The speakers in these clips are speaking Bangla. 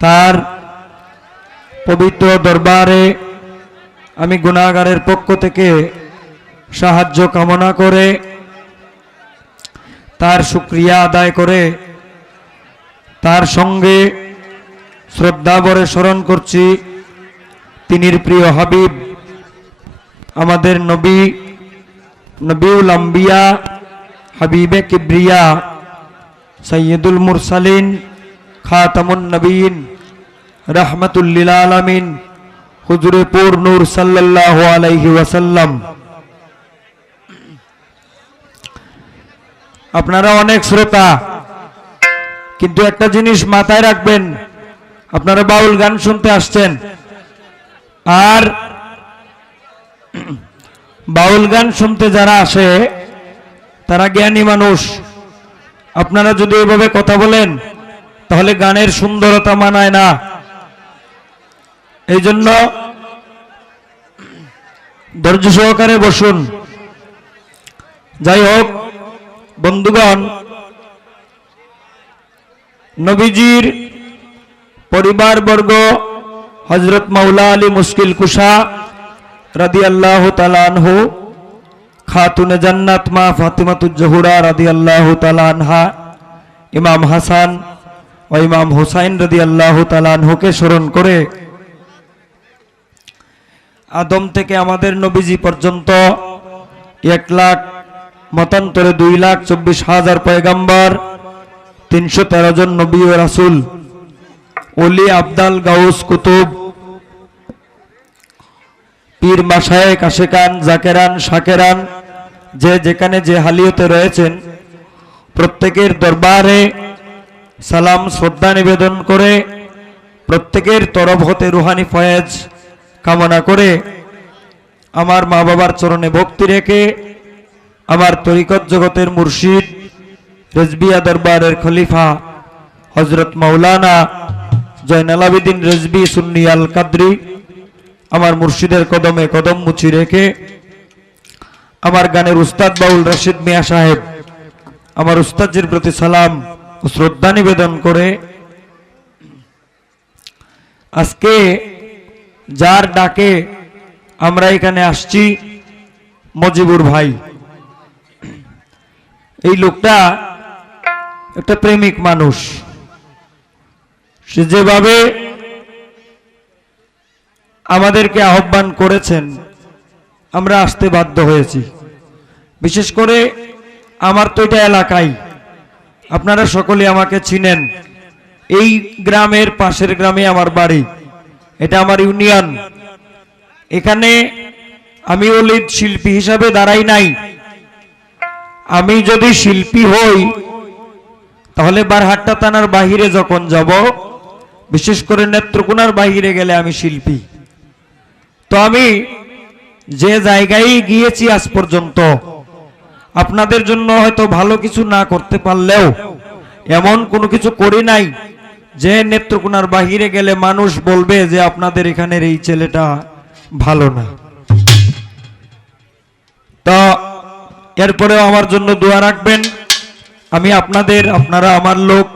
তার পবিত্র দরবারে আমি গুনাহগারের পক্ষ থেকে সাহায্য কামনা করে তার শুকরিয়া আদায় করে তার সঙ্গে শ্রদ্ধা ভরে স্মরণ করছি তিনির প্রিয় হাবিব আমাদের নবীউল আম্বিয়া হাবিবে কিবরিয়া সৈয়দুল মুরসালিন খাতামুন নবীন রাহমাতুল লিল আলামিন হুজুরে পুর নূর সাল্লাল্লাহু আলাইহি ওয়াসাল্লাম। আপনারা অনেক শ্রোতা, কিন্তু একটা জিনিস মাথায় রাখবেন, আপনারা বাউল গান শুনতে আসছেন, আর বাউল গান শুনতে যারা আসে তারা জ্ঞানী মানুষ। আপনারা যদি এভাবে কথা বলেন তাহলে গানের সুন্দরতা মানায় না। এই জন্য ধৈর্য সহকারে বসুন। যাই হোক বন্ধুগণ, নবীজির পরিবারবর্গ হযরত মাওলা আলী মুশকিল কুশা রাদিয়াল্লাহু তাআলা আনহু, খাতুনে জান্নাত মা ফাতিমাতুজ জোহরা রাদিয়াল্লাহু তাআলা আনহা, ইমাম হাসান ও ইমাম হুসাইন রাদিয়াল্লাহু তাআলা আনহুকে স্মরণ করে আদম থেকে আমাদের নবীজি পর্যন্ত 1 লাখ মতান্তরে 2,24,000 পয়গম্বর, 313 জন নবী ও রাসূল, ওলি আবদাল গাউস কুতুব, পীর মাশায়েখ আশিকান জাকেরান শাকেরান, যে যেখানে যে হালিয়তে রয়েছেন প্রত্যেকের দরবারে সালাম শ্রদ্ধা নিবেদন করে প্রত্যেকের তরফ হতে রুহানি ফয়েজ কামনা করে আমার মা বাবার চরণে ভক্তি রেখে আমার তরিকত জগতের মুর্শিদ রেজবিয়া দরবারের খলিফা হযরত মাওলানা জয়নাল আবেদিন রেজবি সুন্নি আল কাদরি আমার মুর্শিদের কদমে কদম মুছি রেখে আমার গানের উস্তাদ বাউল রশিদ মিয়া সাহেব আমার উস্তাদের প্রতি সালাম ও শ্রদ্ধা নিবেদন করে আজকে যার ডাকে আমরা এখানে আসছি, মজিবুর ভাই, এই লোকটা একটা প্রেমিক মানুষ। সে যেভাবে আমাদেরকে আহ্বান করেছেন আমরা আসতে বাধ্য হয়েছি। বিশেষ করে আমার তো এটা এলাকায়, আপনারা সকলে আমাকে চিনেন, এই গ্রামের পাশের গ্রামে আমার বাড়ি, এটা আমার ইউনিয়ন। এখানে আমি ওলিদ শিল্পী হিসাবে দাঁড়াই নাই। আমি যদি শিল্পী হই তাহলে বারহাট্টা থানার বাহিরে যখন যাব, বিশেষ করে নেত্রকোনার বাহিরে গেলে আমি শিল্পী। তো আমি যে জায়গায় গিয়েছি আজ পর্যন্ত আপনাদের জন্য হয়তো ভালো কিছু না করতে পারলেও এমন কোনো কিছু করি নাই যে নেত্রকোনার বাহিরে গেলে মানুষ বলবে যে আপনাদের এখানের এই ছেলেটা ভালো না। তো এরপরেও আমার জন্য দোয়া রাখবেন। আমি আপনারা আমার লোক,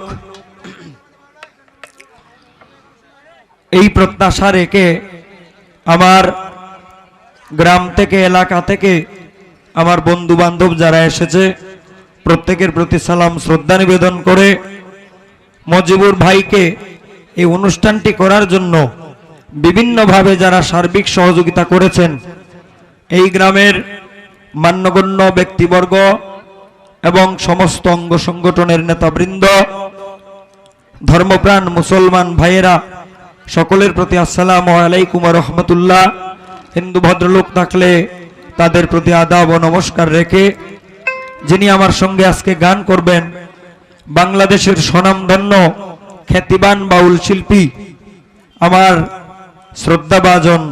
এই প্রত্যাশা রেখে আমার গ্রাম থেকে এলাকা থেকে আমার বন্ধু বান্ধব যারা এসেছে প্রত্যেকের প্রতি সালাম শ্রদ্ধা নিবেদন করে মজিবুর ভাইকে এই অনুষ্ঠানটি করার জন্য বিভিন্নভাবে যারা সার্বিক সহযোগিতা করেছেন, এই গ্রামের মান্যগণ্য ব্যক্তিবর্গ এবং সমস্ত অঙ্গ সংগঠনের নেতাবৃন্দ, ধর্মপ্রাণ মুসলমান ভাইয়েরা, সকলের প্রতি আসসালামু আলাইকুম ওয়া রাহমাতুল্লাহ। হিন্দু ভদ্রলোক থাকলে তাদের প্রতি আদাব ও নমস্কার রেখে যিনি আমার সঙ্গে আজকে গান করবেন, বাংলাদেশের স্বনামধন্য খ্যাতিবান বাউল শিল্পী আমার শ্রদ্ধাভাজন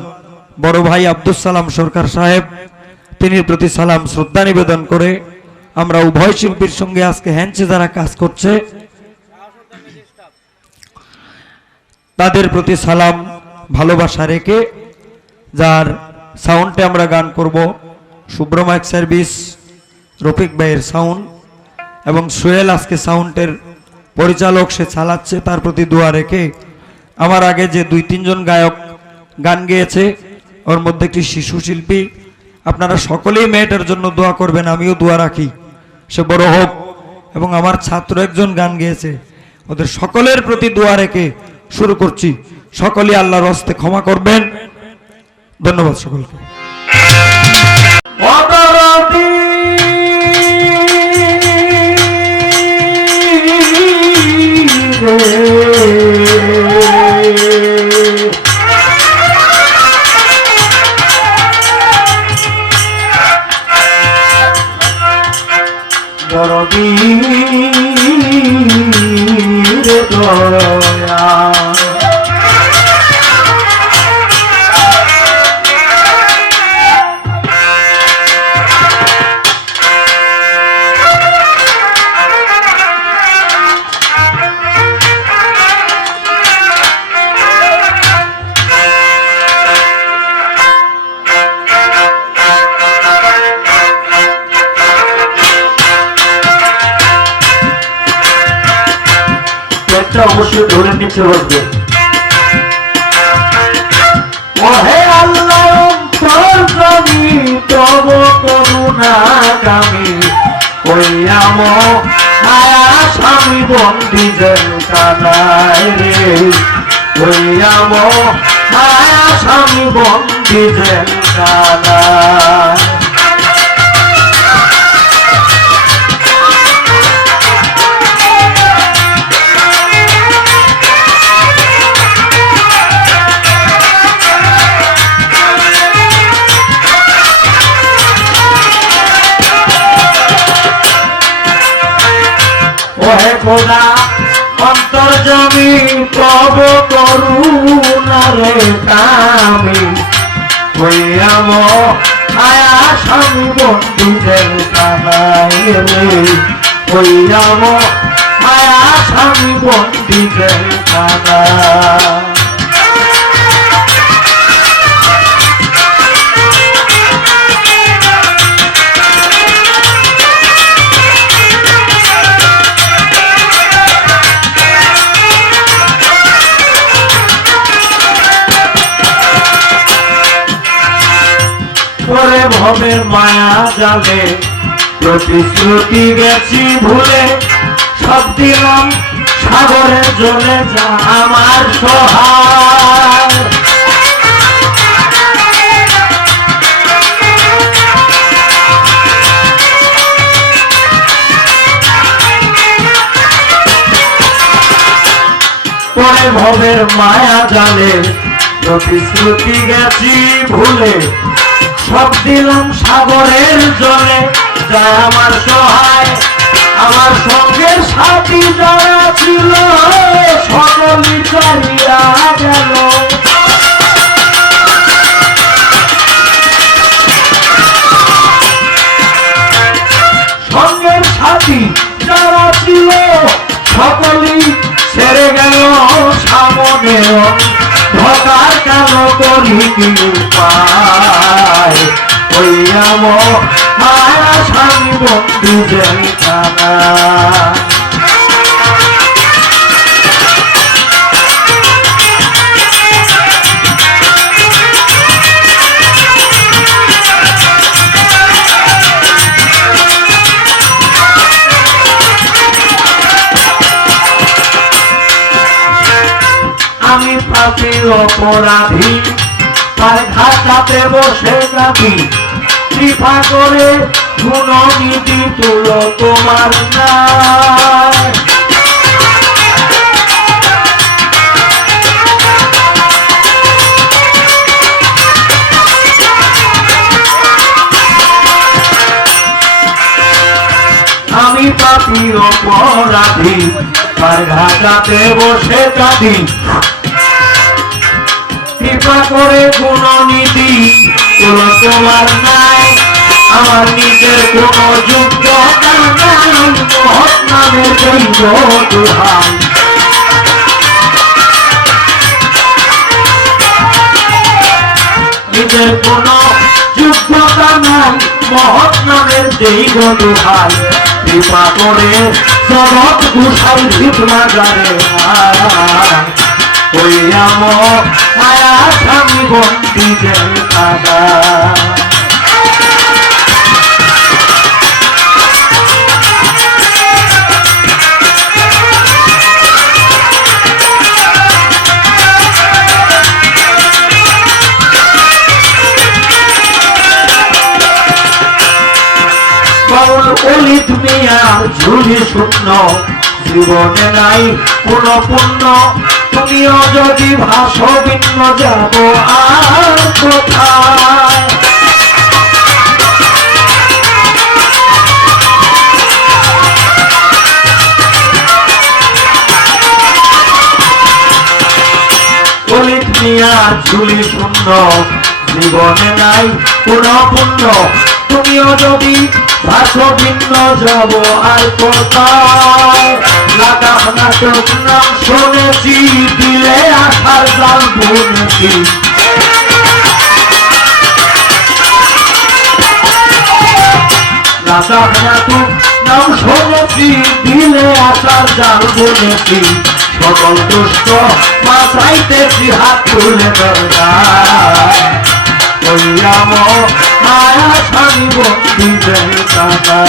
বড় ভাই আব্দুস সালাম সরকার সাহেব, তিনি প্রতি সালাম শ্রদ্ধা নিবেদন করে আমরা উভয় শিল্পীর সঙ্গে আজকে হ্যান্ডসে যারা কাজ করছে তাদের প্রতি সালাম ভালোবাসা রেখে যার সাউন্ডে আমরা গান করব, শুভ্র মাইক সার্ভিস রফিক ভাইয়ের সাউন্ড, এবং সোহেল আজকে সাউন্ডের পরিচালক, সে চালাচ্ছে, তার প্রতি দোয়া রেখে আমার আগে যে 2-3 জন গায়ক গান গেয়েছে, ওর মধ্যে একটি শিশু শিল্পী। আপনারা সকলেই মেয়েটার জন্য দোয়া করবেন, আমিও দোয়া রাখি সে বড় হোক। এবং আমার ছাত্র একজন গান গেয়েছে, ওদের সকলের প্রতি দোয়া রেখে শুরু করছি। সকলেই আল্লাহর হস্তে ক্ষমা করবেন। ধন্যবাদ সকলকে। অবশ্যই ধরে নিতে হবে। ওহে আল্লাহ অন্তর্যামী তব করুণাগামী কইয়াম মায়া স্বামী বন্দী যেন কানায় রে, কইয়াম মায়া স্বামী বন্দী যেন কানায়। ওহে খোদা অন্তর্যামী তব করুণারে কামি কইয়াম মায়া স্বামী বন্ধুদের কানায় রে, কইয়াম মায়া স্বামী বন্ধুদের কানায়। পরে ভবের মায়া জালে প্রতিশ্রুতি গেছি ভুলে, সব দিলাম সাগরে জলে যা আমার সহায়। পরে ভবের মায়া জালে প্রতিশ্রুতি গেছি ভুলে, সব দিলাম সাগরের জলে যায় আমার সহায়। আমার সঙ্গের সাথী যারা ছিল সকলই চালিয়া গেল, সঙ্গের সাথী যারা ছিল সকলই ছেড়ে গেল সামনে, ঢকার কেন করিনি উপায়, কইয়াম মায়া স্বামী বন্ধু যেন কানায়। আমি পাপী অপরাধী তার ঘাটাতে বসে যাবি, কৃপা করে গুণনিধি তুলো তোমার নাম। আমি পাপী অপরাধী তার ঘাটাতে বসে যাবি, কৃপা করে গুণনিধি তুলো তোমার নাই। আমার নিজের কোন যোগ্যতা নাই, মহৎ নামের জন্য দোহাই। নিজের কোন যোগ্যতা নাই, মহৎ নামের দেব দোহাই। কৃপা করে জগৎ গুসাই ভিতরা জানে ওই আমার মায়া স্বামী বন্দি জেল কাদা অলিত মিয়ার ঝুলি শূন্য জীবনে নাই কোন পুণ্য তুমিও যদি ভাসো ভিন্ন যাব আর কোথায় অলিত মিয়ার ঝুলি শূন্য জীবনে নাই কোন পুণ্য তুমিও যদি ভাসো ভিন্ন যাব আর কোথায় লাগাম নাটক নাম শুনেছি দিলে আশার জাল বুনেছি লাগাম নাটক নাম শুনেছি দিলে আশার জাল বুনেছি সকল দুষ্ট মাথাইতেছি হাত তুলে দরকার ওই আমার মায়া স্বামী বন্দি জেল কাদা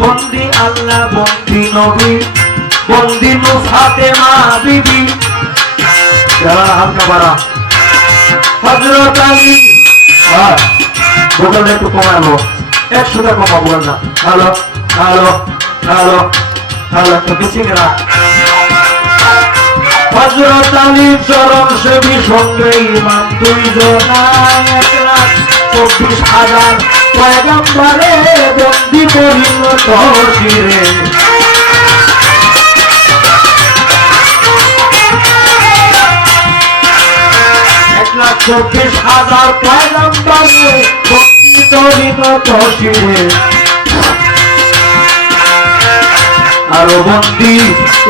বন্দি আল্লাহ বন্দি নবী বন্দি ফাতেমা বিবি হালকা বাড়া হযরত আলী ভোকালটা একটু কমাবো 100টা কমাবো না হ্যালো হ্যালো হ্যালো হ্যালো একটু বেশি গেলা হযরত আলী চরণ সেবী সঙ্গে ইমাম 2 জনা 1,24,000 পয়গম্বরে বন্দি করিল তহসিরে 1,24,000 পয়গম্বরে বন্দি করিল তহসিরে আরো বন্দি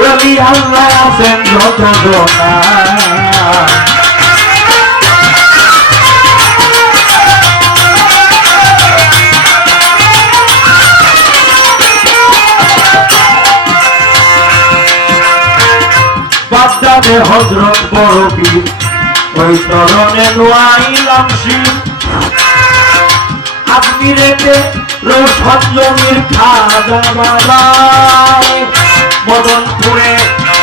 ওলি আল্লাহ আছেন যত জনা বাগদাদে হযরত বড় পীর ওই চরণে নোয়াইলাম শির আজমিরেতে রোশন জমির খাজা বাবাই মদনপুরে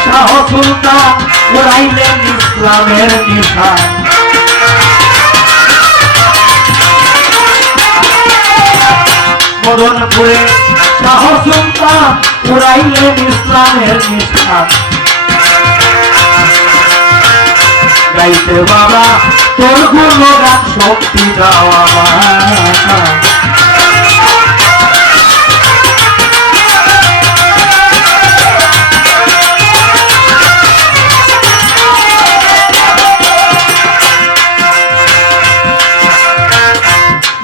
শাহ সুলতান উড়াইলেন ইসলামের নিশান মদনপুরে শাহ সুলতান উড়াইলেন ইসলামের নিশান গাইতে বাবা তোর গুণগান শক্তি দাও আমার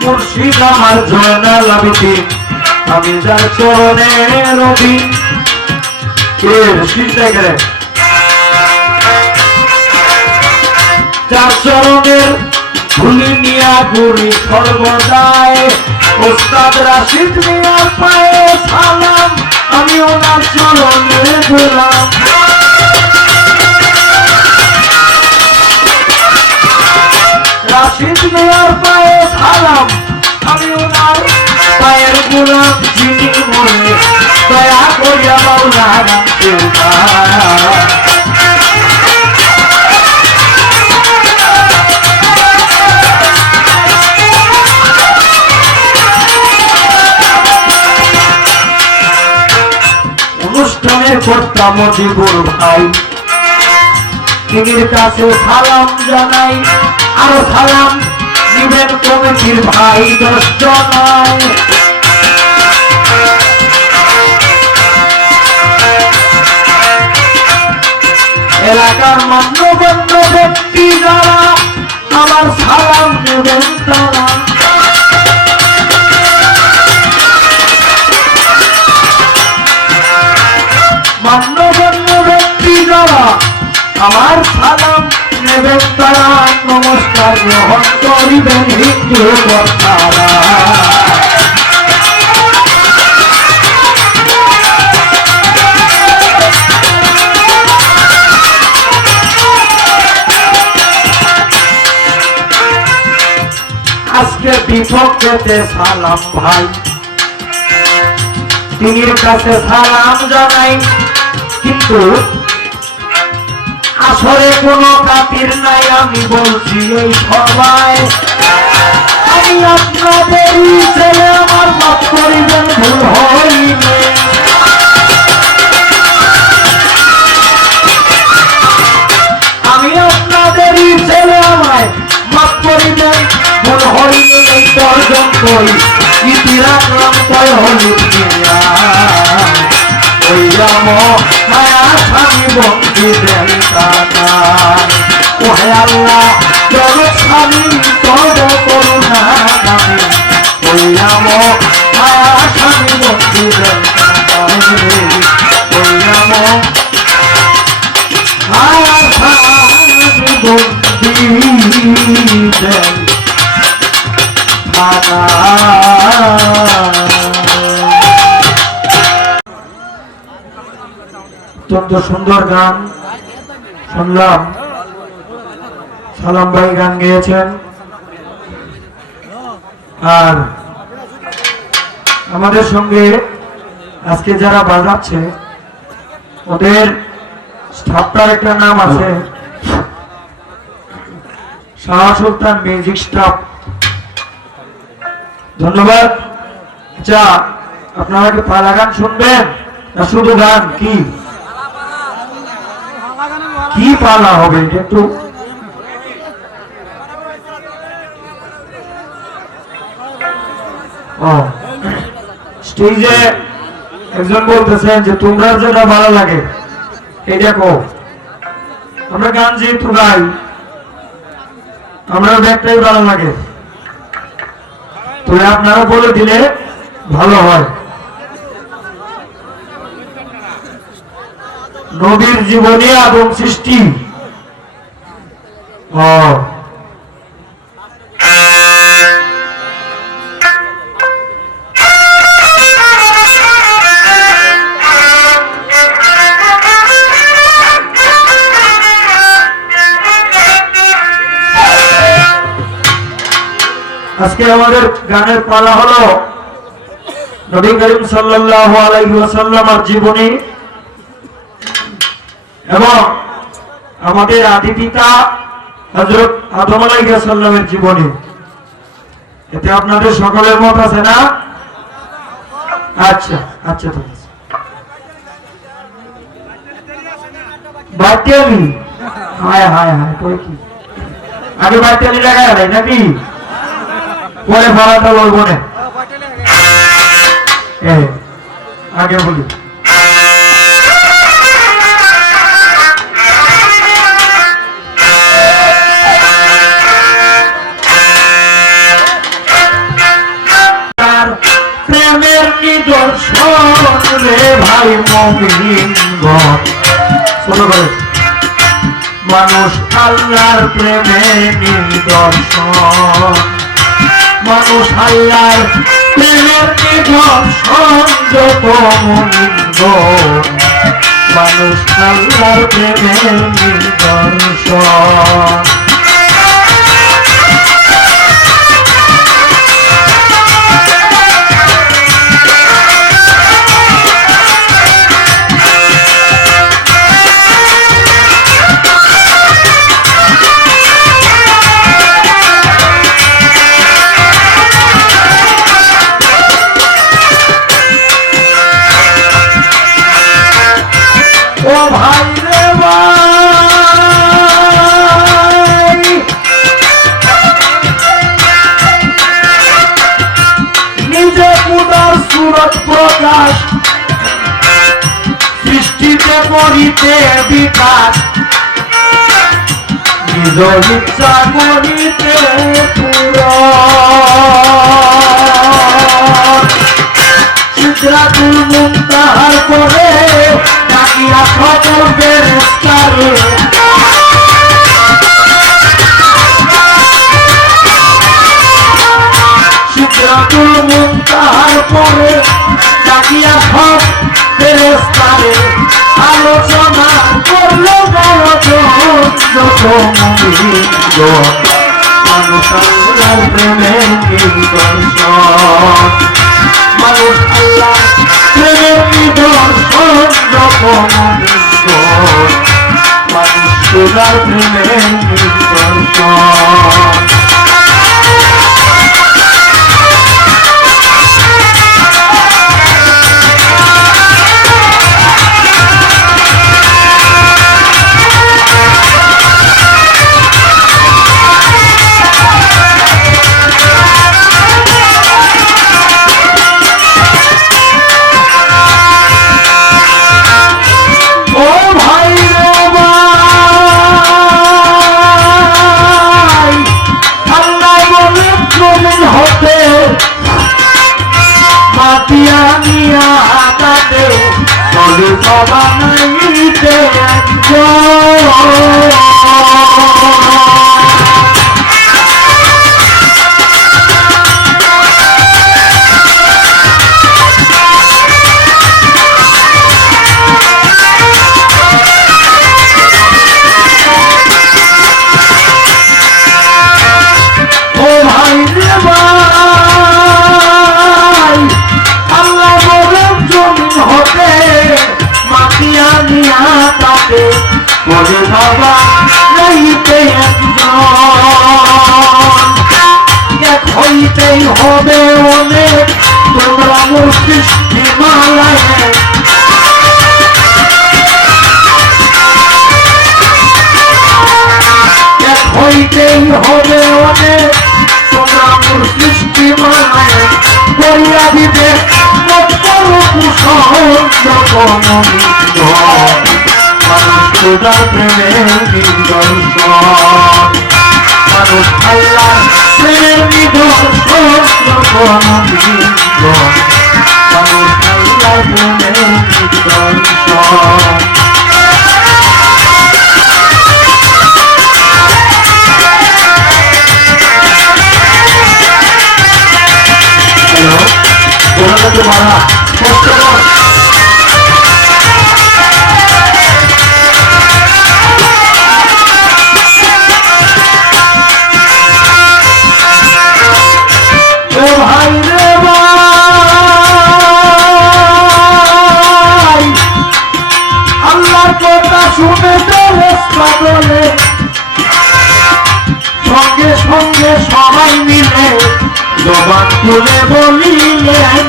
মুর্শিদ আমার জয়নাল আবিদিন আমি যার চরণে রবি কে মুর্শিদটা গেলে যার চরণের ধুলি নিয়া ঘুরি সর্বদাই ওস্তাদ রাশিদ মিয়ার পায়ে সালাম আমি ওনার চরণে গোলাম রাশিদ মিয়ার পায়ে সালাম আমি ওনার পায়ের গোলাম যিনি মনে দয়া করিয়া মাওলানা অনুষ্ঠানে করতাম জীবন ভাই তিনির কাছে সালাম জানাই আরো সালাম নিবেন কমিটির ভাই 10 জনায় এলাকার মান্যগণ্য ব্যক্তি যারা আমার সালাম নেবেন তারা মান্যগণ্য ব্যক্তি যারা আমার সালাম নেবেন তারা নমস্কার গ্রহণ করিবেন হিন্দু কর্তারা। আজকে বিপক্ষেতে সালাম ভাই, তিনির কাছে সালাম জানাই, কিন্তু আসরে কোনো খাতির নাই। আমি বলছি এই সবাই, আমি আপনাদেরই ছেলে, আমার মাফ করিবেন ভুল হইলে। আমি আপনাদেরই ছেলে, আমায় মাফ করিবেন ভুল হইলে। এই পর্যন্তই ইতি রাখলাম কয় হলুদ মিয়া, ওই রাম মায়া স্বামী বন্ধু দেন কানা। ওহে আল্লাহ জগৎ স্বামী তব করুণা নামে, ওই রাম মায়া স্বামী বন্ধু দেন কানা। ওই রাম মায়া স্বামী বন্ধু দেন কানা। অত্যন্ত সুন্দর গান শুনলাম, সালাম ভাই গান গেয়েছেন। আর আমাদের সঙ্গে আজকে যারা বাজাচ্ছে ওদের স্টাফটার একটা নাম আছে, শাহ সুলতান মিউজিক স্টাফ। ধন্যবাদ। আচ্ছা, আপনারা কি পালা গান শুনবেন না শুধু গান? কি কি পালা হবে একটু? স্টেজে একজন বলতেছেন যে তোমরা যেটা ভালো লাগে এটা কো। আমরা গান যেহেতু গাই, আমরা একটাই ভালো লাগে, তো আপনারা বলে দিলে ভালো হয়। নবীর জীবনী আদম সৃষ্টি। আজকে আমাদের গানের পালা হলো নবী করিম সাল্লাল্লাহু আলাইহি ওয়াসাল্লামের জীবনী এবং আমাদের আদি পিতা হযরত আদম আলাইহিস সালামের জীবনী। এতে আপনাদের সকলের মত আছে না? আচ্ছা আচ্ছা, ঠিক আছে। বাচ্চালি হায় হায় হায়, কই কি আগে বাচ্চালি লাগায় নাই নাকি? পরে ভাড়াটা লইব না, আগে বলি। প্রেমের নিদর্শন রে ভাই মুমিনগণ, শোনো করে, মানুষ আল্লাহর প্রেমের নিদর্শন, মানুষ আল্লাহর প্রেমের নিদর্শন, যত মুমিনগণ মানুষ আল্লাহর প্রেমের নিদর্শন। ও ভাই রে ভাই, নিজে পুনর সুরত প্রকাশ, সৃষ্টিতে করিতে বিকাশ, নিজ ইচ্ছা করিতে পূরণ। সিদরাতুল মুনতাহার করে ডাকি আলোচনা করলো যত মুমিনগণ মানুষ আল্লাহর প্রেমের নিদর্শন মানুষ আল্লাহ প্রেমের নিদর্শন যত মুমিনগণ মানুষ আল্লাহর প্রেমের নিদর্শন বাবা নাইতে ও ভাই রে ভাই আল্লাহ বলেন জমিন হতে মাতিয়া নিয়া তাকে বলে বাবা নাইতে এক হইতেই হবে অনেক তোমরা মোর সৃষ্টি মালায় এক হইতেই হবে অনেক তোমরা মোর সৃষ্টি মালায় করিয়া দিবে মানুষ প্রেমের নিদর্শন মানুষ আল্লাহ প্রেমের নিদর্শন মানুষ আল্লাহ প্রেমের নিদর্শন तुम्हारा भाई रे भाई अल्लाह কথা শুনে তো রাস্তা বলে সঙ্গে সঙ্গে সবাই মিলে জবান খুলে বলিলেন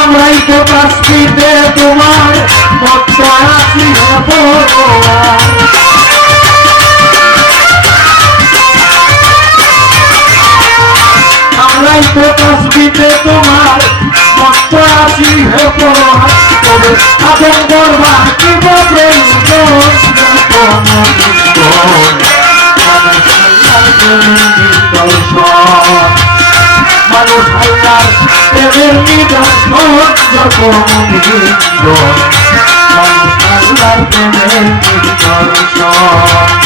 আমরাই তো কাশ্মীরে তোমার মত আসি আমরাই তো কাশ্মীরে তোমার মত আসি তবে আদম করবা কি বলে মানুষ আল্লাহ প্রেমের নিদর্শন যত মুমিনগণ মানুষ আল্লাহ প্রেমের নিদর্শন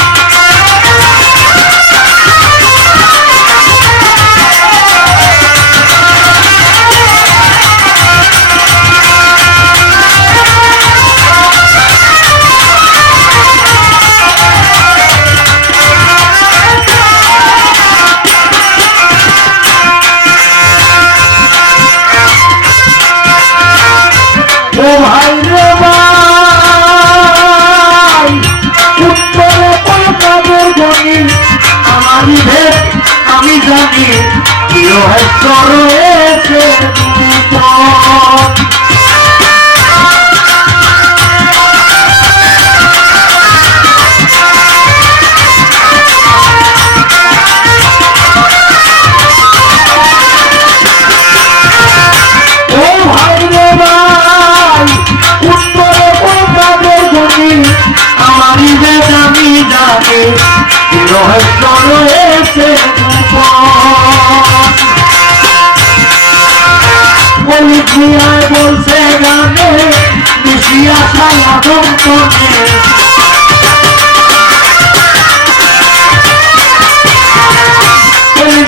ও ভাই রে ভাই উত্তরে কলকাতার গণি আমারই ভেদ আমি জানি গৃহস্থ রয়েছে ও ভাই রে ভাই উত্তরে কলকাতার গণি আমারই ভেদ আমি জানি গৃহস্থ রয়েছে মিয়ায় বলছে গানে মিশিয়া ছায়া দন্তনে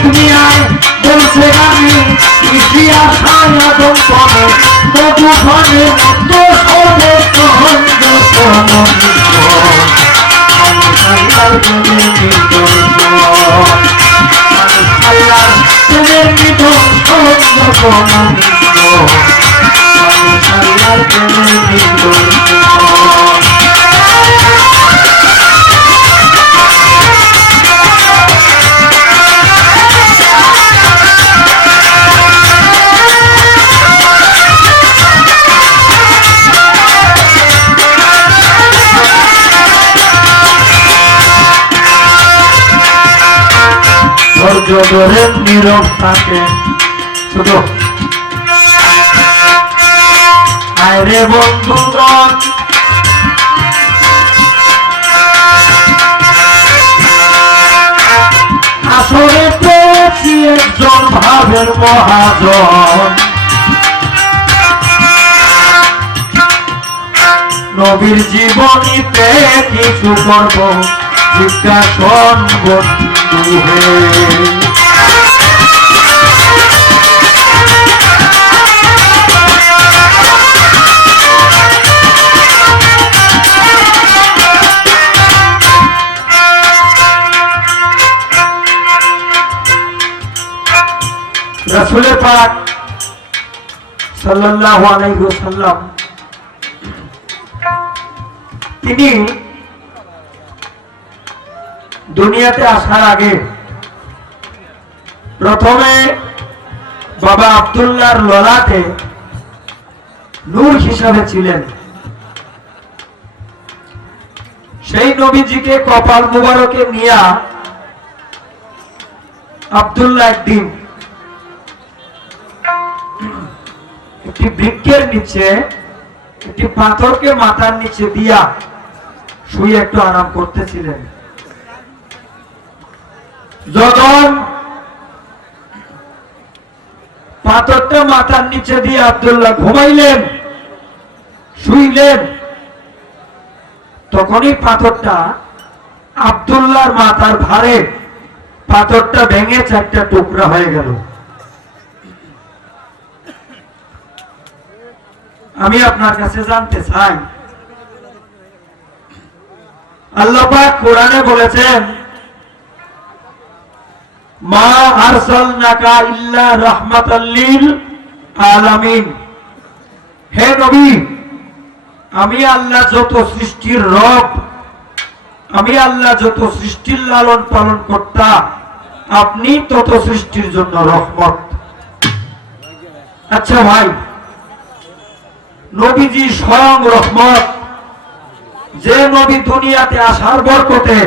মিয়ায় বলছে আমি ইতিহাস আদম করে মধু ফানে মত হবে ধৈর্য ধরে নীরব থাকে শুধু আরে বন্ধুগণ আসরে পেয়েছি একজন ভাবের মহাজন নবীর জীবনীতে কিছু করব জিজ্ঞাসন বন্ধু হে রাসূল পাক সাল্লাল্লাহু আলাইহি ওয়াসাল্লাম তিনি দুনিয়াতে আসার আগে প্রথমে বাবা আব্দুল্লাহর ললাটে নূর হিসাবে ছিলেন। সেই নবীজিকে কপাল মুবারকে নিয়ে আব্দুল্লাহ একদিন একটি বৃক্ষের নিচে একটি পাথরকে মাথার নিচে দিয়া শুয়ে একটু আরাম করতেছিলেন। যখন পাথরটা মাথার নিচে দিয়ে আব্দুল্লাহ ঘুমাইলেন শুইলেন তখনই পাথরটা আব্দুল্লাহর মাথার ভারে পাথরটা ভেঙে চারটা টুকরা হয়ে গেল। আমি আপনার কাছে জানতে চাই আল্লাহ পাক কোরআনে বলেছেন মা আরসালনাকা ইল্লা রাহমাতাল লিল আলামিন, হে নবী আমি আল্লাহ যত সৃষ্টির রব, আমি আল্লাহ যত সৃষ্টির লালন পালন কর্তা, আপনি তত সৃষ্টির জন্য রহমত। আচ্ছা ভাই, নবীজি স্বয়ং রহমত, যে নবী দুনিয়াতে আসার বরকতে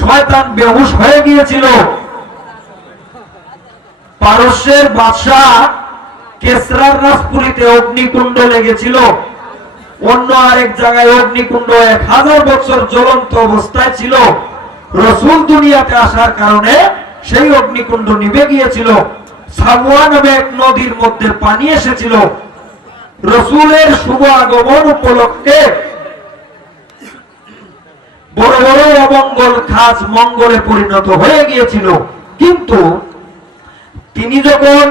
শয়তান বেহুশ হয়ে গিয়েছিল, পারস্যের বাদশাহ কেসরার রাজপুরীতে অগ্নিকুণ্ড লেগেছিল, অন্য আরেক জায়গায় অগ্নিকুণ্ড 1000 বছর জ্বলন্ত অবস্থায় ছিল। রসুল দুনিয়াতে আসার কারণে সেই অগ্নিকুণ্ড নিভে গিয়েছিল। সামওয়া নামে এক নদীর মধ্যে পানি এসেছিল। রসুলের শুভ আগমন উপলক্ষে বড় বড় অমঙ্গল খাস মঙ্গলে পরিণত হয়ে গিয়েছিল। কিন্তু তিনি যখন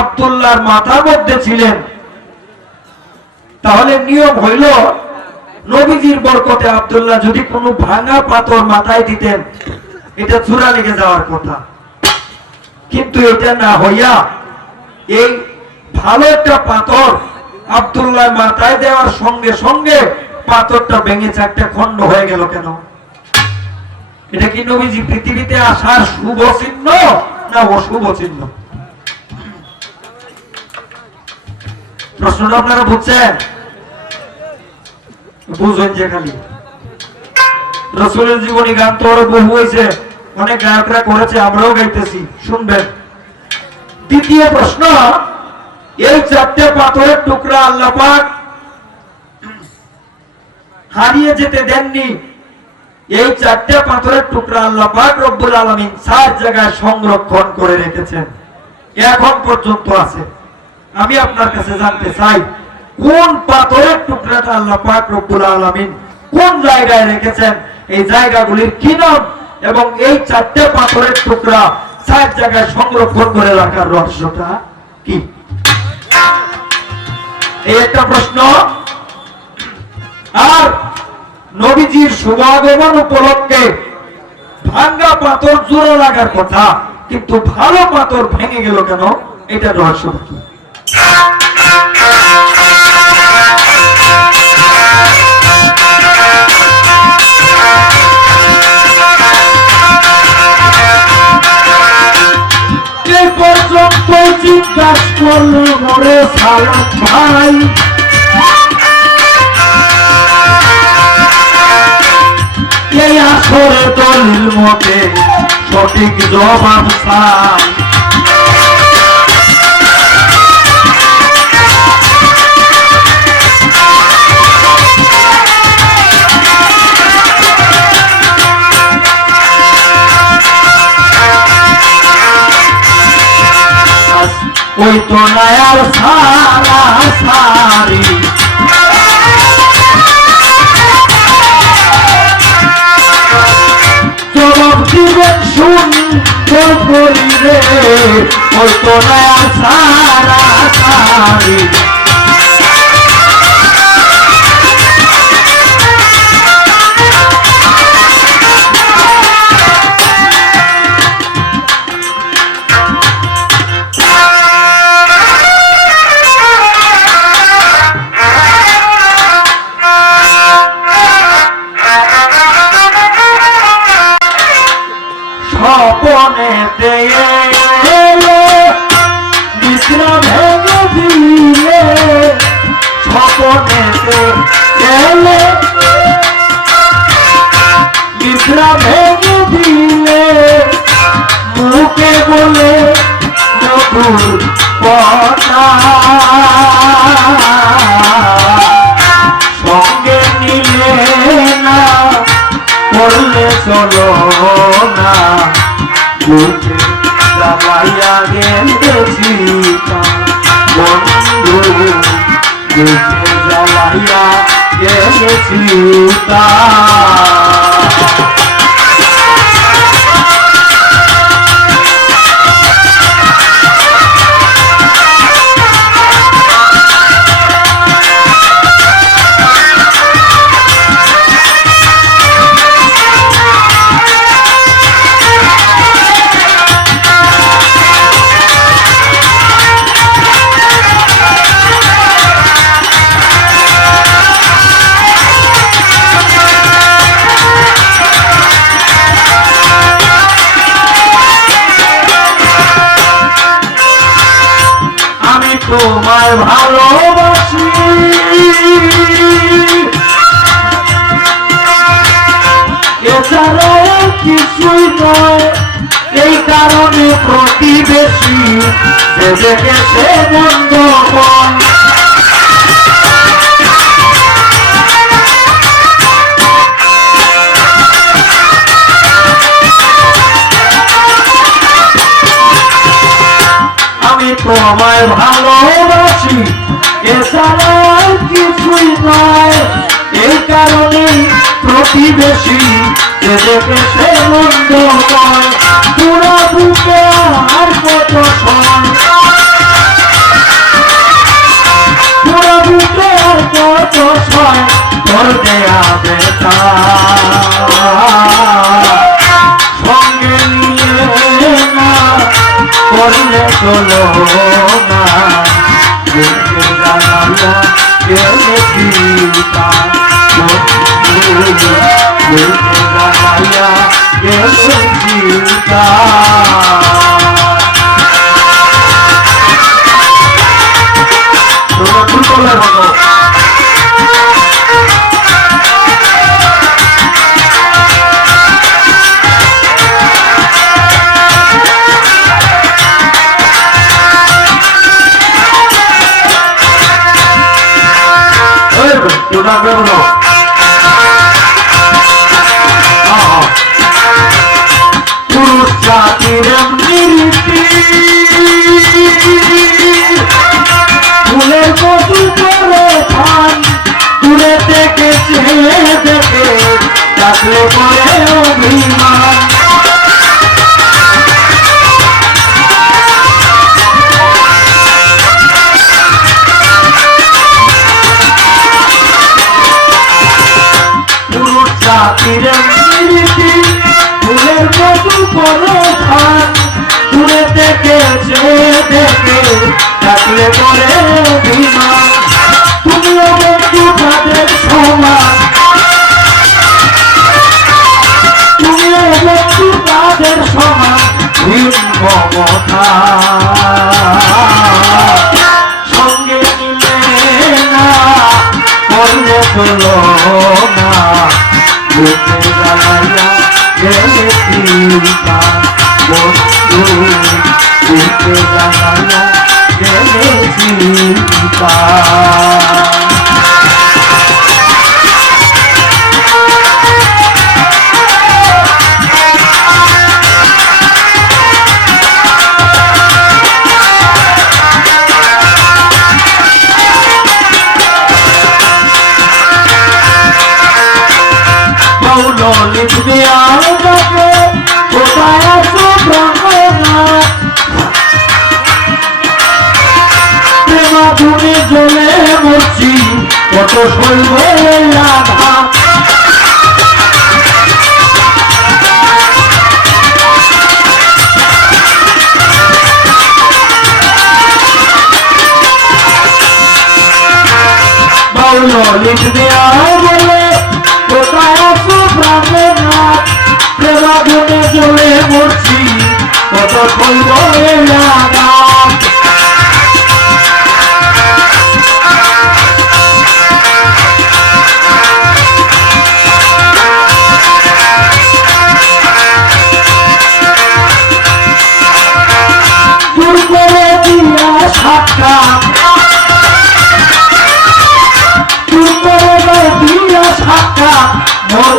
আব্দুল্লাহর মাথার মধ্যে ছিলেন, তাহলে নিয়ম হইল নবীজির বরকতে আব্দুল্লাহ যদি কোনো ভাঙা পাথর মাথায় দিতেন, এটা চূড়া লেগে যাওয়ার কথা। কিন্তু এটা না হইয়া এই ভালো একটা পাথর আব্দুল্লাহ মাথায় দেওয়ার সঙ্গে সঙ্গে পাথরটা ভেঙে চারটা খণ্ড হয়ে গেল কেন? এটা কি নবীজি পৃথিবীতে আসার শুভ চিহ্ন না অশুভ চিহ্ন? প্রশ্নটা আপনারা বুঝছেন? বুঝবেন যে খালি রসুলের জীবনী গান তো আরো বহু হয়েছে, অনেক গায়করা করেছে, আমরাও গাইতেছি, শুনবেন। দ্বিতীয় প্রশ্ন, এই চারটে পাথরের টুকরা আল্লাহ পাক হারিয়ে যেতে দেননি। এই চারটে পাথরের টুকরা আল্লাহ পাক রব্বুল আলামিন 4 জায়গায় সংরক্ষণ করে রেখেছেন, এখন পর্যন্ত আছে। আমি আপনার কাছে জানতে চাই, কোন পাথরের টুকরাটা আল্লাহ পাক রব্বুল আলামিন কোন জায়গায় রেখেছেন, এই জায়গাগুলির কি নাম, এবং এই চারটে পাথরের টুকরা চার জায়গায় সংরক্ষণ করে রাখার রহস্যটা কি? এই একটা প্রশ্ন। আর নবীজির শুভাগমন উপলক্ষে ভাঙ্গা পাথর জোড়া লাগার কথা, কিন্তু ভালো পাথর ভেঙে গেল কেন? এটা রহস্য কি? পর্যন্ত জিজ্ঞাসা করলো মরে সালাম ভাই, এই আসরে দলিল মতে সঠিক জবাব চাই। ওই তো নয়ার সারা সারি জবাব দিবেন সুন্দর করিলে, ওই তো নয়ার সারা সারি স্বপনেতে এলো নিদ্রা ভেঙে দিলে, স্বপনেতে এলো নিদ্রা ভেঙে দিলে, মুখে বলে মধুর কথা সঙ্গে নিলে না, করলে চলো না, বুঝে জ্বালাইয়া গেছি বন্ধু, বুঝে জ্বালাইয়া গেছি তা। তোমায় ভালোবাসি এছাড়াও কিছুই নয়, এই কারণে প্রতিবেশী দেবে সে বন্ধ হয়। তোমায় ভালোবাসি এছাড়া কিছুই নয়, এই কারণে প্রতিবেশী দেখে সে মন্দ হয়। পুরা বুকে আর কত সময়, পুরা বুকে আর কত সময় তোর দেয়া বেতা সঙ্গে নিয়ে না, করলে চলো না, বুঝে জ্বালাইয়া গেছি তা, বুঝে জ্বালাইয়া গেছি তা। তোমরা ফুটবলের মতো পুরুষ জাতির ফুলের মধু করে খান, দূরে থেকে চেয়ে দেখে ডাকলে পরে অভিমান। চলো না বুকে জ্বালাইয়া গেলে চিরকাল বন্ধু বুকে জ্বালাইয়া গেলে চিরকাল লিখবে আর যাবে কোথায় আছো প্রেমা ধুনে জ্বলে মরছি কত সইব রাধা বাউল লিখবে আর বলে কোথায় আছো প্রেমা ধুনে জ্বলে মরছি কত সইব রাধা মোর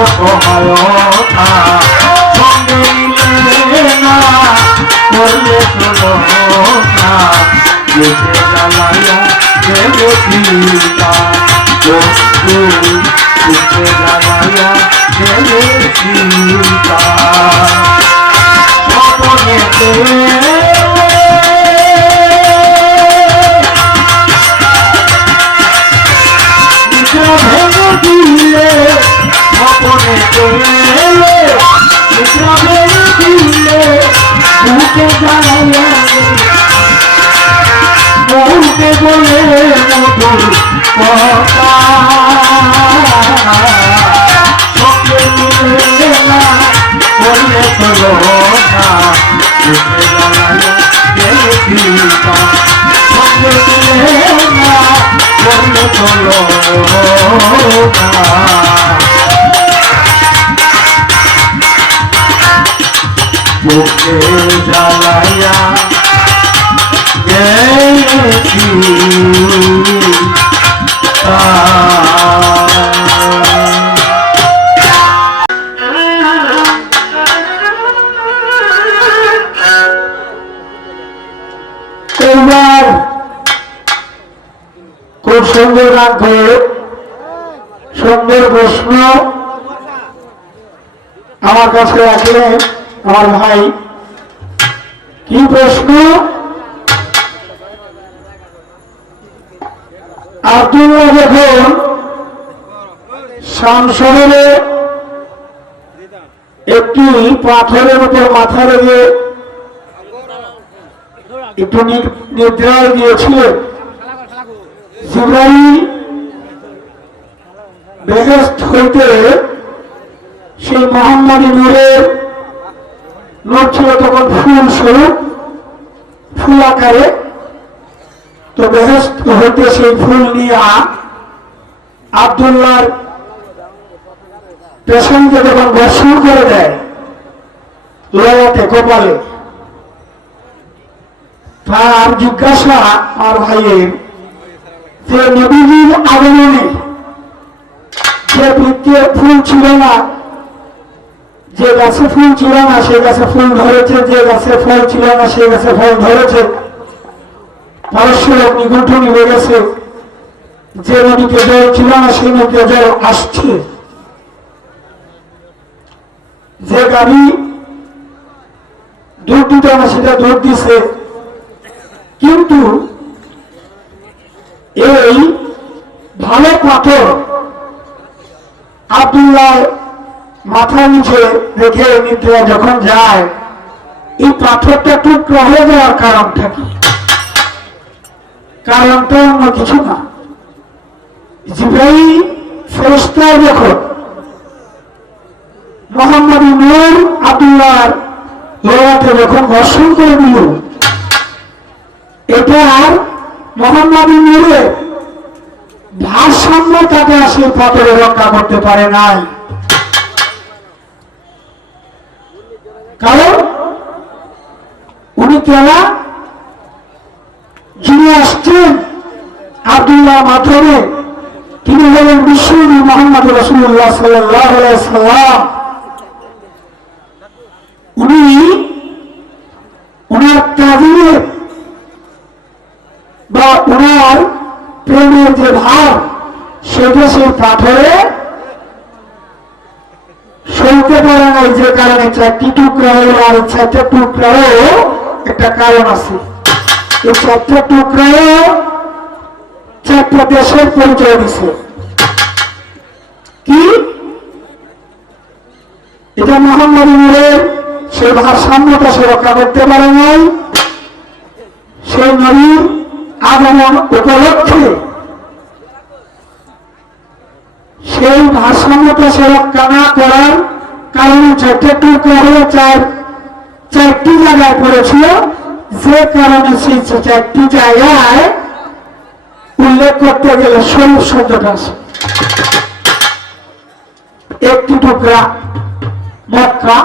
অসহায়তা সঙ্গে নিলে না করলে চলো না যেতে জ্বালাইয়া গেলে চিরকাল বন্ধু যেতে জ্বালাইয়া গেলে চিরকাল স্বপ্নেতে ভেঙে দিলে স্বপনে চলে ভেঙে দিলে বুকে জ্বালাইয়া মুখে বলে মধুর কথা সঙ্গে মিলে না বললে চলো না বুকে জ্বালাইয়া গেলে চিরকাল সঙ্গে মিলে না বললে চলো বুকে জ্বালাইয়া গেছি এবার খুব সুন্দর গান করে সুন্দর প্রশ্ন আমার কাছে রাখলেন আমার ভাই। কি প্রশ্ন? আব্দুল্লাহ যখন শামশহরে একটি পাথরের উপর মাথা রেখে একটু নিদ্রায় গিয়েছিলেন, জিবরাইল বেহেশত হইতে সেই মোহাম্মদী নূরের নূর ছিল তখন ফুল স্বরূপ, ফুল আকারে। তো বেহেশত হইতে সেই ফুল নিয়ে আব্দুল্লাহর পেছনকে যখন বর্ষণ করে দেয় ললাটে কপালে, তার জিজ্ঞাসা আমার ভাইয়ের যে নবীজির আগমনে যে বৃত্তে ফুল ছিল না, যে গাছে ফুল ছিল না সে গাছে ফুল ধরেছে, যে গাছে ফল ছিল না সে গাছে ফল ধরেছে, পারস্যের নিকট নিবে গেছে, যে নদীতে জল ছিল না সেই নদীতে জল আসছে, যে গাড়ি দুধ দিত না সেটা দুধ দিছে। কিন্তু এই ভালো পাথর আব্দুল্লাহ মাথা নিচে রেখে নিদ্রা যখন যায়, এই পাথরটা টুকরা হয়ে যাওয়ার কারণটা কি? কারণটা অন্য কিছু না। জিবরাইল ফেরেশতা যখন মোহাম্মদী নূর আব্দুল্লাহর ললাটে যখন ঘর্ষণ করে দিল, এটা মোহাম্মদী নূরের ভাব তাকে সেই পাথরে রক্ষা করতে পারে নাই। কারণ উনি কেনা যিনি আসছেন আব্দুল্লাহ মাধ্যমে তিনি হলেন বিশ্বনবী মুহাম্মদ রাসূলুল্লাহ সাল্লাল্লাহু আলাইহি সাল্লাম। উনি ওনার তাজিমে বা ওনার প্রেমের যে ভাব সেটা সেই পাথরে সইতে পারে নাই, যে কারণে চারটি টুকরা হলো। আর চারটা টুকরাও একটা কারণ আছে। এই চারটা টুকরাও চারটা দেশের পরিচয় দিছে। কি এটা মোহাম্মদ নূরের সেই ভারসাম্যতা সে রক্ষা করতে পারে নাই। সেই নবীর আগমন উপলক্ষে সেই ভারসাম্যতা সে রক্ষা না করার কারণে চারটে টুকরা হয়ে চারটি জায়গায় পড়েছিল, যে কারণে সেই চারটি জায়গায় উল্লেখ করতে গেলে শরীফ শব্দটা আছে। একটি টুকরা মক্কা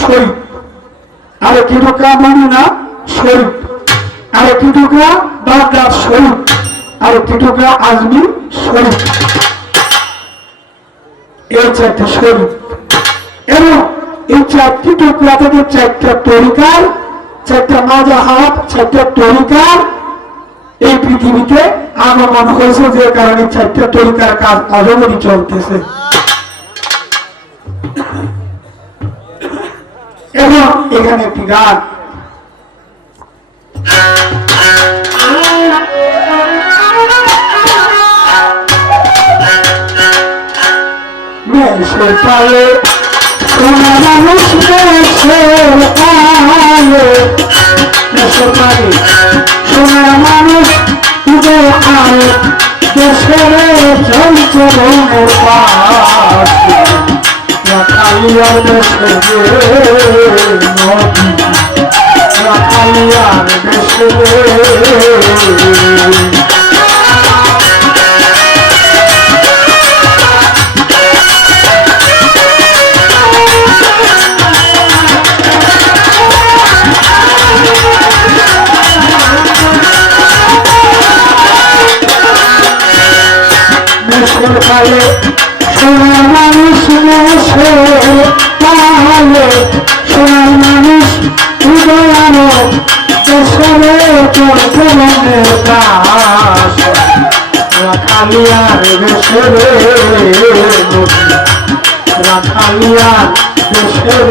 শরীফ, আরেকটি টুকরা মদিনা শরীফ, আরেকটি টুকরা বাগদাদ শরীফ, আরেকটি টুকরা আজমির শরীফ। এই চারটি শরীফ এবং এই চারটি টুকরা থেকে চারটা তরিকার, চারটা মাযহাব, চারটা তরিকার এই পৃথিবীতে আগমন হয়েছে, যে কারণে চারটা তরিকার কাজ অজগরই চলতেছে। এবং এখানে একটি গান মেষের পালে সোনা মানুষ, মেষের পালে, মেষের পালে সোনার মানুষ উদে আয় দেশের চলছে রঙের পাশ। রাখালিয়ার দেশে নদী, রাখালিয়ার দেশে পালে সোনার মানুষ, মেষের পালে সোনার মানুষ উদয়ানো দেশের চলছে রঙের পাশ। রাখালিয়ার দেশের নদী, রাখালিয়ার দেশের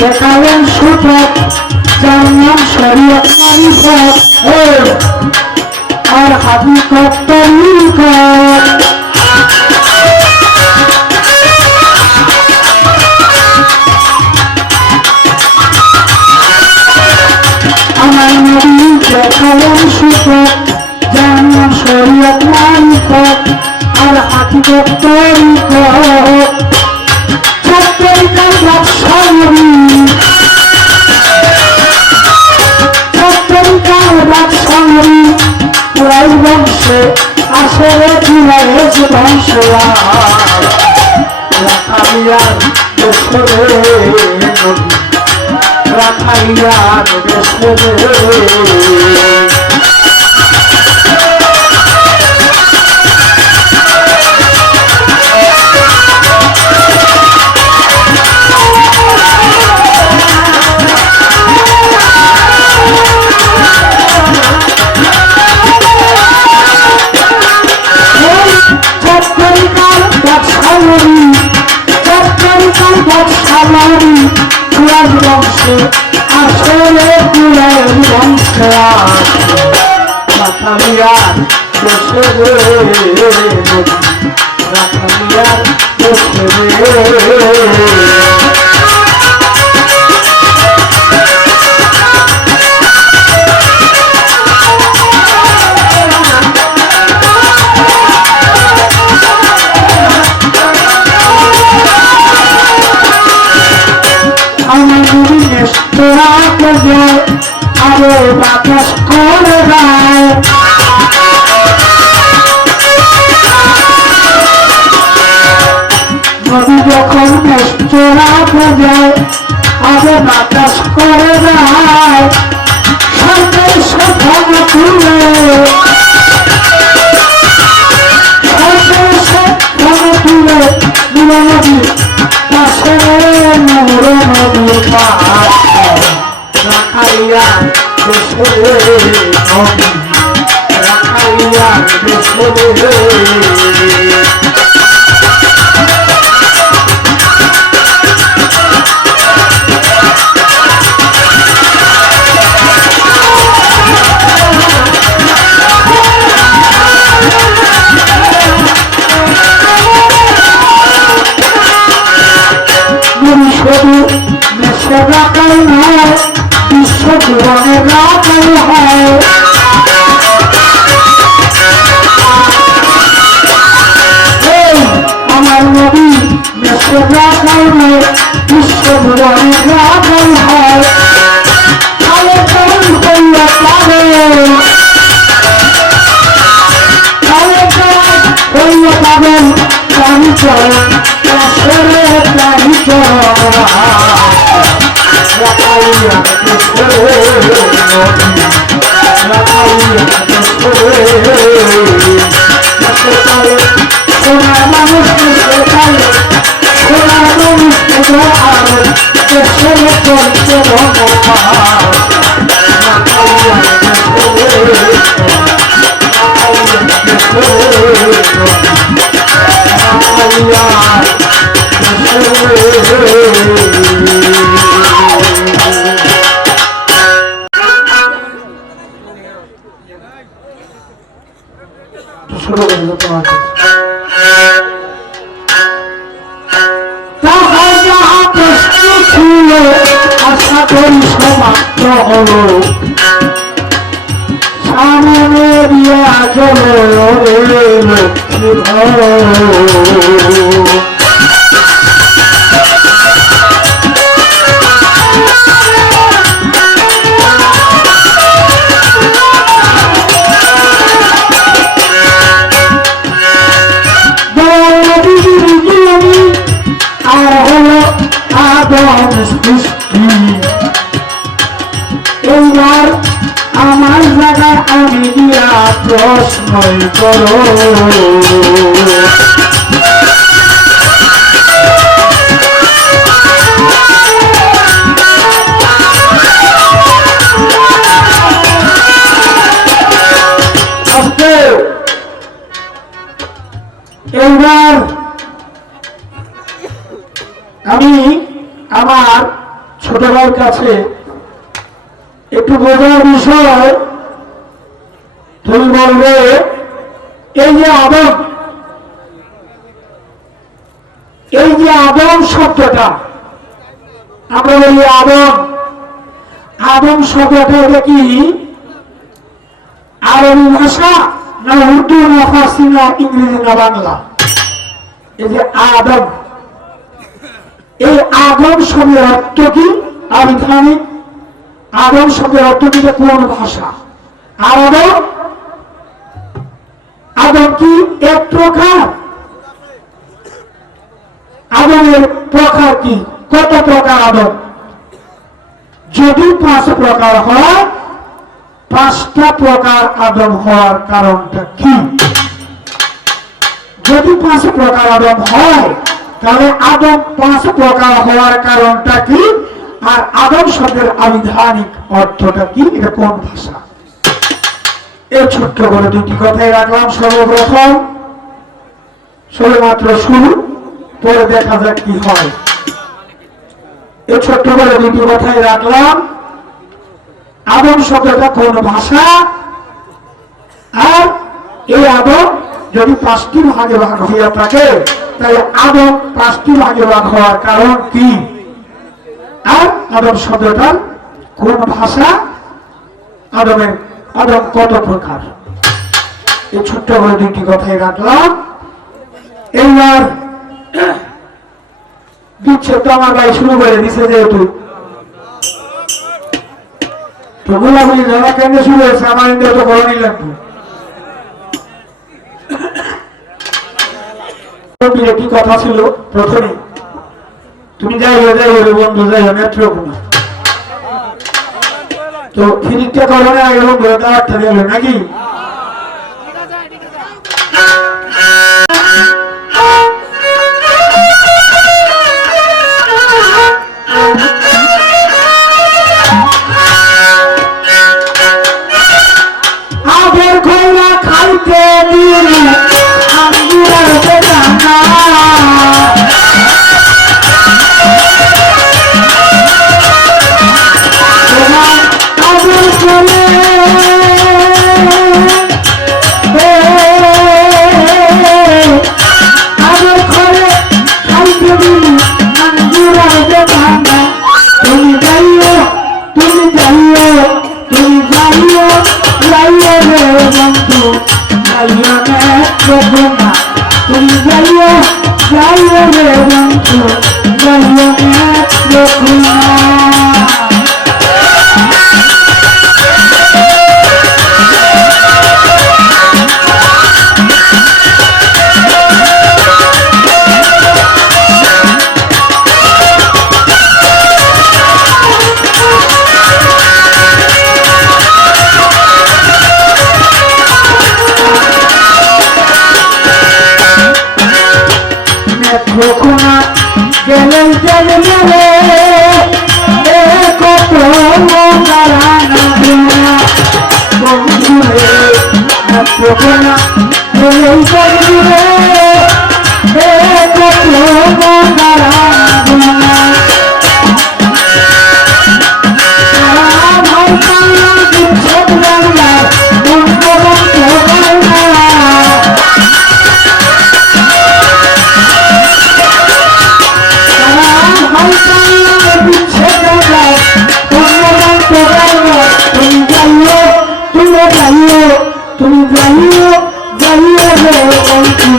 দেখালেন সুপথ, যার নাম শরীয়ত মারিফত, আর হাকিকত তরিকত। আমার নবী দেখালেন সুপথ, যার নাম শরীয়ত মারিফত, আর হাকিকত তরিকত। বংশে আসলে কি হয়েছে বংশ রাখালিয়ার দেশে, রাখালিয়ার দেশে আসলে কুলের বংশ রাখালিয়ার দেশে, রাখালিয়ার দেশে। নদী নেস্তরাকে যায় আরে বাতাস করে যায় নদী যখন নেস্তরাকে যায় আরে বাতাস করে যায় সরকার সফল তুলে নদী পাশে নূর নদী রাখাইয়া দেশে নদী রাখাইয়া দেশে শুধু দেশে রাখাই নয় বিশ্ব জীবনে রাখাই হয় আমার নবী দেশে রাখাই নয় বিশ্ব জীবনে রাখাই হয় তাহলে কেমন হইয়া পাবে তাহলে কেমন হইয়া পাবেন প্রাণী চরণ আসলে প্রাণী চরণ রাখাইয়া সোনার মানুষ সোনার মানুষ দেশের চলছে শুরু করল তোমাকে তাহার যাহা প্রশ্ন ছিল আশা করি সমাপ্ত হল সামনে দিয়া চলো রে লক্ষ্মী ঘর এইবার আমার জায়গায় আমি দিয়া প্রশ্ন করো এইবার আমি আমার ছোট ভাইয়ের কাছে একটু বোঝার বিষয় তুমি বলবে এই যে আদম শব্দটা আমরা বলি আদম শব্দটা এটা কি আরবি ভাষা না উর্দু না ফার্সি না ইংরেজি না বাংলা এই যে এই আদম শব্দের অর্থ কি আবিধানিক আদম শব্দের অর্থ কি কোন ভাষা আর আদম কি এক প্রকার আদমের প্রকার কি কত প্রকার আদম যদি 5 প্রকার হয় 5টা প্রকার আদম হওয়ার কারণটা কি যদি 5 প্রকার আদম হয় তাহলে আদম 5 প্রকার হওয়ার কারণটা কি আর আদম শব্দের আবিধানিক অর্থটা কি এটা কোন ভাষা এই ছোট্ট করে দুটি কথাই রাখলাম সর্বপ্রথম সবেমাত্র শুরু পরে দেখা যাক কি হয় এই ছোট্ট করে দুটি কথাই রাখলাম আদম শব্দটা কোন ভাষা আর এই আদম যদি 5টি ভাগে ভাগ হইয়া থাকে তাহলে আদম 5টি ভাগে ভাগ হওয়ার কারণ কি আর আদম শব্দটার কোন ভাষা আদম কত প্রকার এই ছোট্ট করে দুটি কথাই রাখলাম এইবার বিচ্ছেদ তো আমার ভাই শুরু করে দিছে যেহেতু তো গোলাগুলি যারা কেন্দ্রে শুরু হয়েছে আমার ইন্ডিয়া তো কলোনি লাগবে। কি কথা ছিল প্রথমে, তুমি যাই হলে বন্ধু যাই নেত্রকোনা তো ফিরিটা কলোনি আগে বন্ধুরা দাওয়াতটা দিল নাকি? আগের খোলা খাইতে দিলে আঙ্গুরের বেদানা আগের খোলে আগের খোলে খাইতে দিলে আঙ্গুরের বেদানা তুমি যাইও তুমি যাইও তুমি যাইও যাইও রে বন্ধু যাইও নেত্রকোনা তুমি যাইও যাইও রে বন্ধু যাইও নেত্রকোনা। নেত্রকোনা গেলেই গেলে কত বন্ধুরে নেত্রকোনা গেলেই গেলে কত তুমি যাইও যাইও রে বন্ধু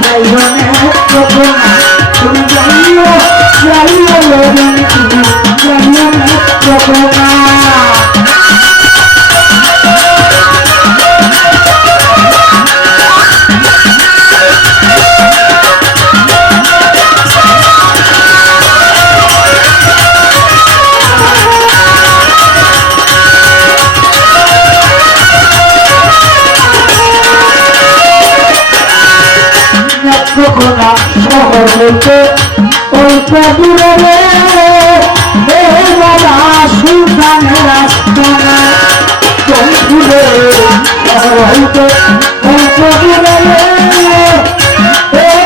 যাইও নেত্রকোনা তুমি যাইও যাইও রে বন্ধু যাইও নেত্রকোনা। নেত্রকোনা শহর হইতে অল্প দূরে বাবা সুলতানের আস্তানা বন্ধুরে শহর হইতে অল্প দূরে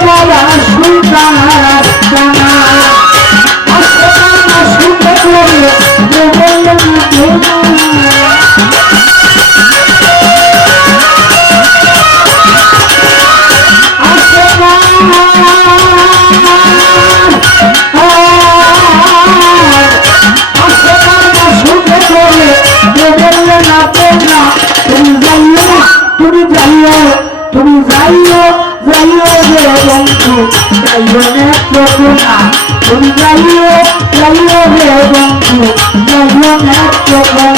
বাবা সুলতানের আস্তানা আস্তানা শুনতে করে তুমি যাইও তুমি যাইও যাইও রে বন্ধু যাইও নেত্রকোনা তুমি যাইও যাইও রে বন্ধু যাইও নেত্রকোনা।